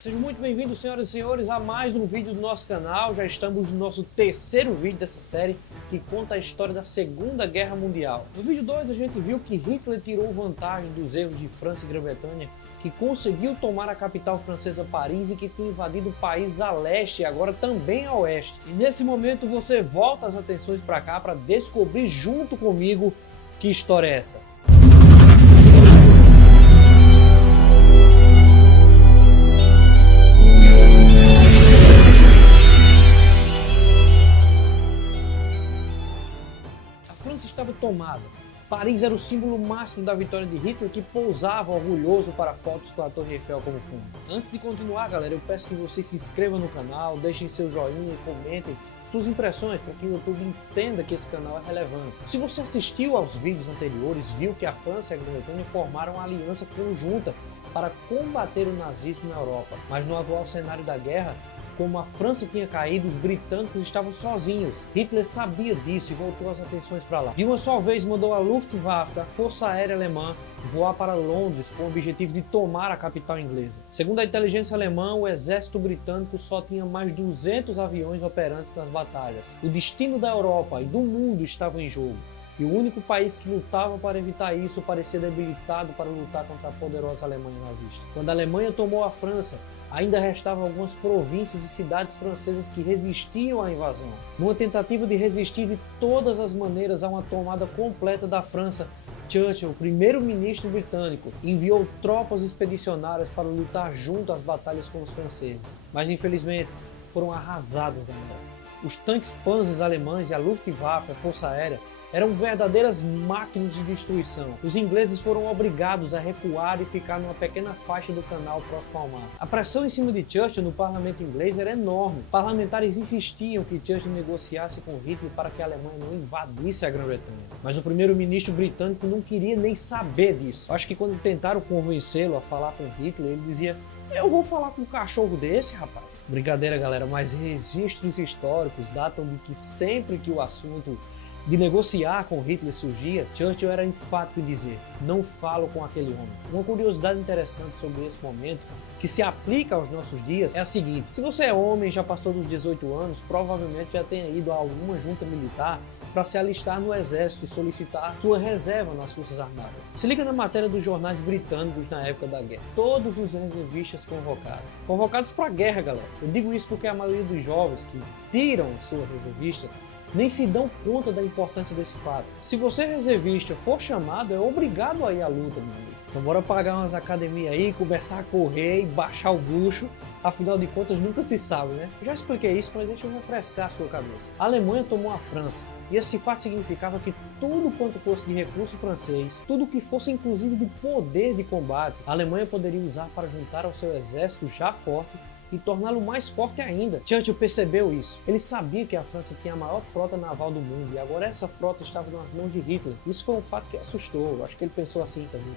Sejam muito bem-vindos, senhoras e senhores, a mais um vídeo do nosso canal. Já estamos no nosso terceiro vídeo dessa série, que conta a história da Segunda Guerra Mundial. No vídeo 2 a gente viu que Hitler tirou vantagem dos erros de França e Grã-Bretanha, que conseguiu tomar a capital francesa Paris e que tinha invadido o país a leste e agora também a oeste. E nesse momento você volta as atenções para cá para descobrir junto comigo que história é essa. Estava tomada. Paris era o símbolo máximo da vitória de Hitler, que pousava orgulhoso para fotos com a Torre Eiffel como fundo. Antes de continuar, galera, eu peço que vocês se inscrevam no canal, deixem seu joinha e comentem suas impressões para que o YouTube entenda que esse canal é relevante. Se você assistiu aos vídeos anteriores, viu que a França e a Grã-Bretanha formaram uma aliança conjunta para combater o nazismo na Europa. Mas no atual cenário da guerra, como a França tinha caído, os britânicos estavam sozinhos. Hitler sabia disso e voltou as atenções para lá. De uma só vez mandou a Luftwaffe, a Força Aérea Alemã, voar para Londres com o objetivo de tomar a capital inglesa. Segundo a inteligência alemã, o exército britânico só tinha mais 200 aviões operantes nas batalhas. O destino da Europa e do mundo estava em jogo. E o único país que lutava para evitar isso parecia debilitado para lutar contra a poderosa Alemanha nazista. Quando a Alemanha tomou a França, ainda restavam algumas províncias e cidades francesas que resistiam à invasão. Numa tentativa de resistir de todas as maneiras a uma tomada completa da França, Churchill, o primeiro-ministro britânico, enviou tropas expedicionárias para lutar junto às batalhas com os franceses. Mas infelizmente foram arrasados, galera. Os tanques Panzers alemães e a Luftwaffe, a Força Aérea, eram verdadeiras máquinas de destruição. Os ingleses foram obrigados a recuar e ficar numa pequena faixa do canal próximo ao mar. A pressão em cima de Churchill no parlamento inglês era enorme. Parlamentares insistiam que Churchill negociasse com Hitler para que a Alemanha não invadisse a Grã-Bretanha. Mas o primeiro-ministro britânico não queria nem saber disso. Acho que quando tentaram convencê-lo a falar com Hitler, ele dizia: "Eu vou falar com um cachorro desse, rapaz." Brincadeira, galera, mas registros históricos datam de que sempre que o assunto de negociar com Hitler surgia, Churchill era enfático em dizer: "Não falo com aquele homem." Uma curiosidade interessante sobre esse momento, que se aplica aos nossos dias, é a seguinte: se você é homem e já passou dos 18 anos, provavelmente já tenha ido a alguma junta militar para se alistar no exército e solicitar sua reserva nas Forças Armadas. Se liga na matéria dos jornais britânicos na época da guerra. Todos os reservistas convocados para a guerra, galera. Eu digo isso porque a maioria dos jovens que tiram sua reservista nem se dão conta da importância desse fato. Se você reservista for chamado, é obrigado a ir à luta, meu amigo. Então bora pagar umas academias aí, começar a correr e baixar o bucho. Afinal de contas, nunca se sabe, né? Eu já expliquei isso, mas deixa eu refrescar a sua cabeça. A Alemanha tomou a França, e esse fato significava que tudo quanto fosse de recurso francês, tudo que fosse inclusive de poder de combate, a Alemanha poderia usar para juntar ao seu exército já forte e torná-lo mais forte ainda. Churchill percebeu isso. Ele sabia que a França tinha a maior frota naval do mundo e agora essa frota estava nas mãos de Hitler. Isso foi um fato que assustou. Eu acho que ele pensou assim também: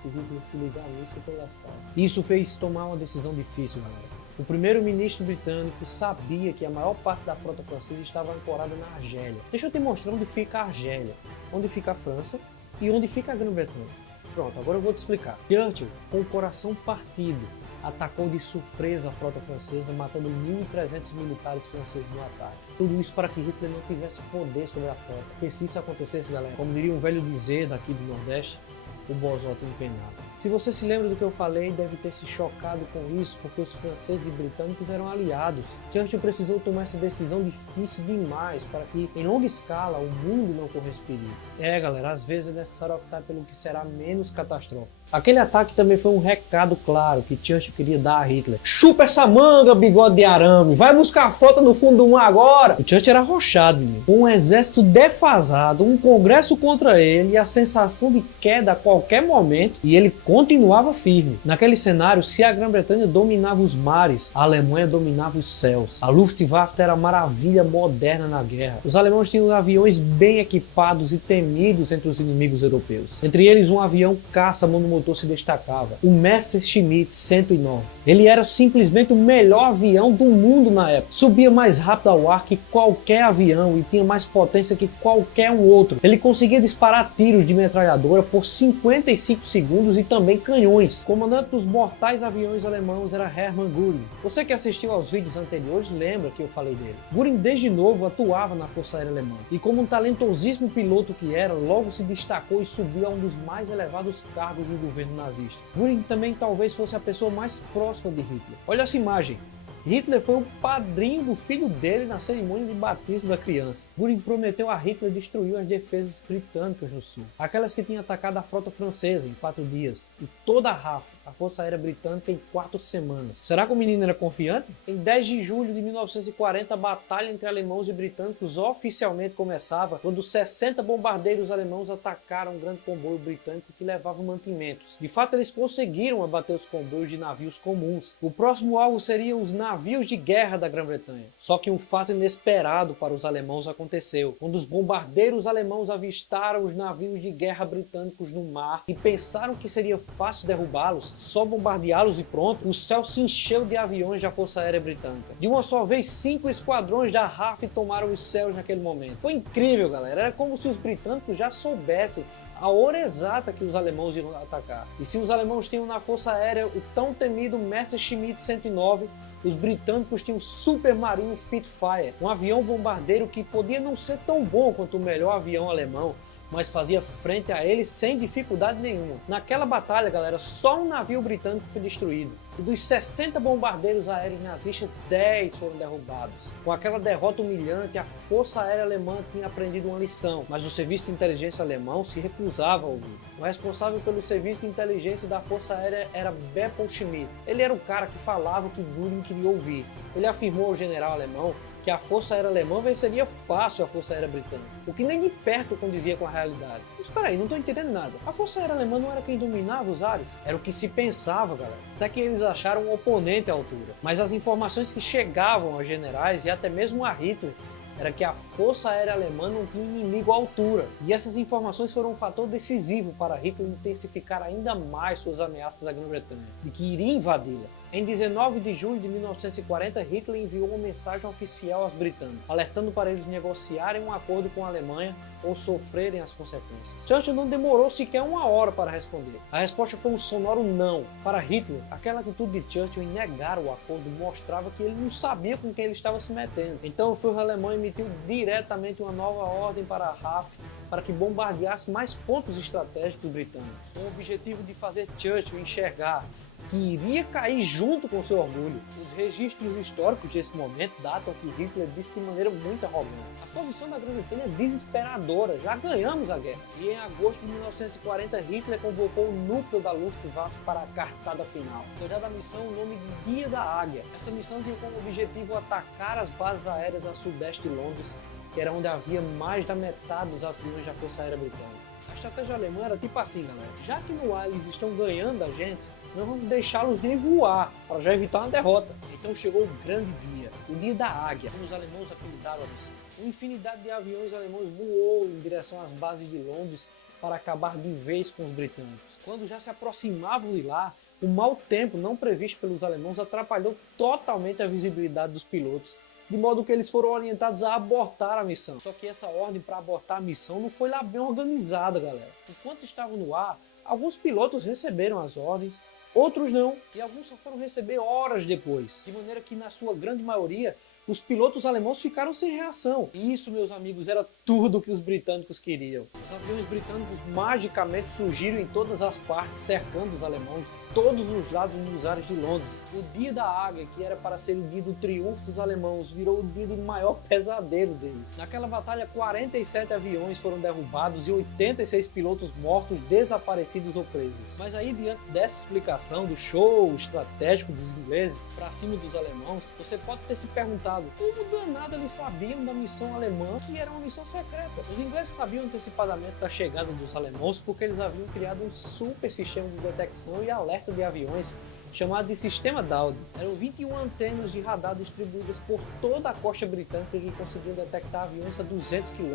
se Hitler se ligar nisso, eu tô lascado. Isso fez tomar uma decisão difícil, galera. O primeiro-ministro britânico sabia que a maior parte da frota francesa estava ancorada na Argélia. Deixa eu te mostrar onde fica a Argélia, onde fica a França e onde fica a Grã-Bretanha. Pronto, agora eu vou te explicar. Churchill, com o coração partido, atacou de surpresa a frota francesa, matando 1.300 militares franceses no ataque. Tudo isso para que Hitler não tivesse poder sobre a frota. Porque se isso acontecesse, galera, como diria um velho dizer daqui do Nordeste, o bozote empenado. Se você se lembra do que eu falei, deve ter se chocado com isso, porque os franceses e britânicos eram aliados. Churchill precisou tomar essa decisão difícil demais para que, em longa escala, o mundo não corresse perigo. Galera, às vezes é necessário optar pelo que será menos catastrófico. Aquele ataque também foi um recado claro que Churchill queria dar a Hitler: "Chupa essa manga, bigode de arame, vai buscar a frota no fundo do mar agora." O Churchill era arrochado, com um exército defasado, um congresso contra ele e a sensação de queda a qualquer momento, e ele continuava firme. Naquele cenário, se a Grã-Bretanha dominava os mares, a Alemanha dominava os céus. A Luftwaffe era a maravilha moderna na guerra. Os alemães tinham aviões bem equipados e temidos entre os inimigos europeus. Entre eles, um avião caça monumental motor se destacava, o Messerschmitt 109. Ele era simplesmente o melhor avião do mundo na época. Subia mais rápido ao ar que qualquer avião e tinha mais potência que qualquer um outro. Ele conseguia disparar tiros de metralhadora por 55 segundos e também canhões. O comandante dos mortais aviões alemãos era Hermann Göring. Você que assistiu aos vídeos anteriores lembra que eu falei dele. Göring desde novo atuava na Força Aérea Alemã e, como um talentosíssimo piloto que era, logo se destacou e subiu a um dos mais elevados cargos do governo nazista. Göring também talvez fosse a pessoa mais próxima de Hitler. Olha essa imagem. Hitler foi o padrinho do filho dele na cerimônia de batismo da criança. Göring prometeu a Hitler destruir as defesas britânicas no sul, aquelas que tinham atacado a frota francesa em 4 dias, e toda a RAF, a Força Aérea Britânica, em 4 semanas. Será que o menino era confiante? Em 10 de julho de 1940, a batalha entre alemãos e britânicos oficialmente começava, quando 60 bombardeiros alemãos atacaram um grande comboio britânico que levava mantimentos. De fato, eles conseguiram abater os comboios de navios comuns. O próximo alvo seria os navios de guerra da Grã-Bretanha. Só que um fato inesperado para os alemãos aconteceu. Quando os bombardeiros alemãos avistaram os navios de guerra britânicos no mar e pensaram que seria fácil derrubá-los, só bombardeá-los e pronto, o céu se encheu de aviões da Força Aérea Britânica. De uma só vez, 5 esquadrões da RAF tomaram os céus naquele momento. Foi incrível, galera. Era como se os britânicos já soubessem a hora exata que os alemães iam atacar. E se os alemães tinham na Força Aérea o tão temido Messerschmitt 109, os britânicos tinham o Supermarine Spitfire, um avião bombardeiro que podia não ser tão bom quanto o melhor avião alemão, mas fazia frente a ele sem dificuldade nenhuma. Naquela batalha, galera, só um navio britânico foi destruído. E dos 60 bombardeiros aéreos nazistas, 10 foram derrubados. Com aquela derrota humilhante, a Força Aérea Alemã tinha aprendido uma lição, mas o serviço de inteligência alemão se recusava a ouvir. O responsável pelo serviço de inteligência da Força Aérea era Beppo Schmidt. Ele era o cara que falava o que Göring queria ouvir. Ele afirmou ao general alemão que a Força Aérea Alemã venceria fácil a Força Aérea Britânica, o que nem de perto condizia com a realidade. Mas espera aí, não estou entendendo nada. A Força Aérea Alemã não era quem dominava os ares? Era o que se pensava, galera. Até que eles acharam um oponente à altura. Mas as informações que chegavam aos generais e até mesmo a Hitler era que a Força Aérea Alemã não tinha inimigo à altura. E essas informações foram um fator decisivo para Hitler intensificar ainda mais suas ameaças à Grã-Bretanha, de que iria invadi-la. Em 19 de julho de 1940, Hitler enviou uma mensagem oficial aos britânicos, alertando para eles negociarem um acordo com a Alemanha ou sofrerem as consequências. Churchill não demorou sequer uma hora para responder. A resposta foi um sonoro não. Para Hitler, aquela atitude de Churchill em negar o acordo mostrava que ele não sabia com quem ele estava se metendo. Então o Führer alemão emitiu diretamente uma nova ordem para a RAF para que bombardeasse mais pontos estratégicos britânicos, com o objetivo de fazer Churchill enxergar que iria cair junto com seu orgulho. Os registros históricos desse momento datam que Hitler disse de maneira muito arrogante: a posição da Grã-Bretanha é desesperadora, já ganhamos a guerra. E em agosto de 1940, Hitler convocou o núcleo da Luftwaffe para a cartada final. Foi dada a missão o nome de Dia da Águia. Essa missão tinha como objetivo atacar as bases aéreas a sudeste de Londres, que era onde havia mais da metade dos aviões da Força Aérea Britânica. A estratégia alemã era tipo assim, galera: já que no ar eles estão ganhando a gente, não vamos deixá-los nem voar, para já evitar uma derrota. Então chegou o grande dia, o Dia da Águia, como os alemães apelidaram a missão. Uma infinidade de aviões alemães voou em direção às bases de Londres para acabar de vez com os britânicos. Quando já se aproximavam de lá, o mau tempo não previsto pelos alemães atrapalhou totalmente a visibilidade dos pilotos, de modo que eles foram orientados a abortar a missão. Só que essa ordem para abortar a missão não foi lá bem organizada, galera. Enquanto estavam no ar, alguns pilotos receberam as ordens, outros não, e alguns só foram receber horas depois, de maneira que na sua grande maioria os pilotos alemães ficaram sem reação. E isso, meus amigos, era tudo o que os britânicos queriam. Os aviões britânicos magicamente surgiram em todas as partes, cercando os alemães, todos os lados nos ares de Londres. O Dia da Águia, que era para ser o dia do triunfo dos alemães, virou o dia de maior pesadelo deles. Naquela batalha, 47 aviões foram derrubados e 86 pilotos mortos, desaparecidos ou presos. Mas aí, diante dessa explicação do show estratégico dos ingleses para cima dos alemães, você pode ter se perguntado como danado eles sabiam da missão alemã, que era uma missão secreta. Os ingleses sabiam antecipadamente da chegada dos alemães porque eles haviam criado um super sistema de detecção e alerta de aviões chamado de Sistema Dowd. Eram 21 antenas de radar distribuídas por toda a costa britânica que conseguiam detectar aviões a 200 km.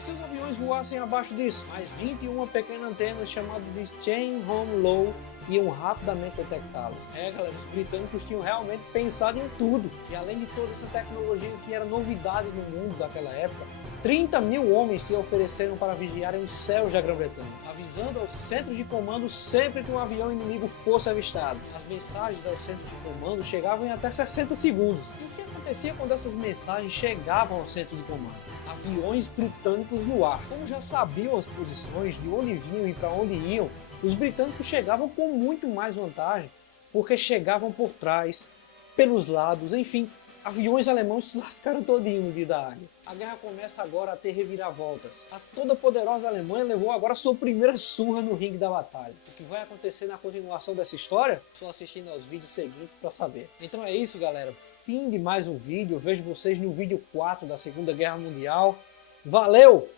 E se os aviões voassem abaixo disso? Mais 21 pequenas antenas chamadas de Chain Home Low iam rapidamente detectá-los. Galera, os britânicos tinham realmente pensado em tudo. E além de toda essa tecnologia que era novidade no mundo daquela época, 30 mil homens se ofereceram para vigiarem os céus da Grã-Bretanha, avisando aos centros de comando sempre que um avião inimigo fosse avistado. As mensagens aos centros de comando chegavam em até 60 segundos. E o que acontecia quando essas mensagens chegavam ao centro de comando? Aviões britânicos no ar. Como já sabiam as posições, de onde vinham e para onde iam, os britânicos chegavam com muito mais vantagem, porque chegavam por trás, pelos lados, enfim, aviões alemães se lascaram todinho no dia da águia. A guerra começa agora a ter reviravoltas. A toda poderosa Alemanha levou agora sua primeira surra no ringue da batalha. O que vai acontecer na continuação dessa história? Só assistindo aos vídeos seguintes para saber. Então é isso, galera. Fim de mais um vídeo. Eu vejo vocês no vídeo 4 da Segunda Guerra Mundial. Valeu!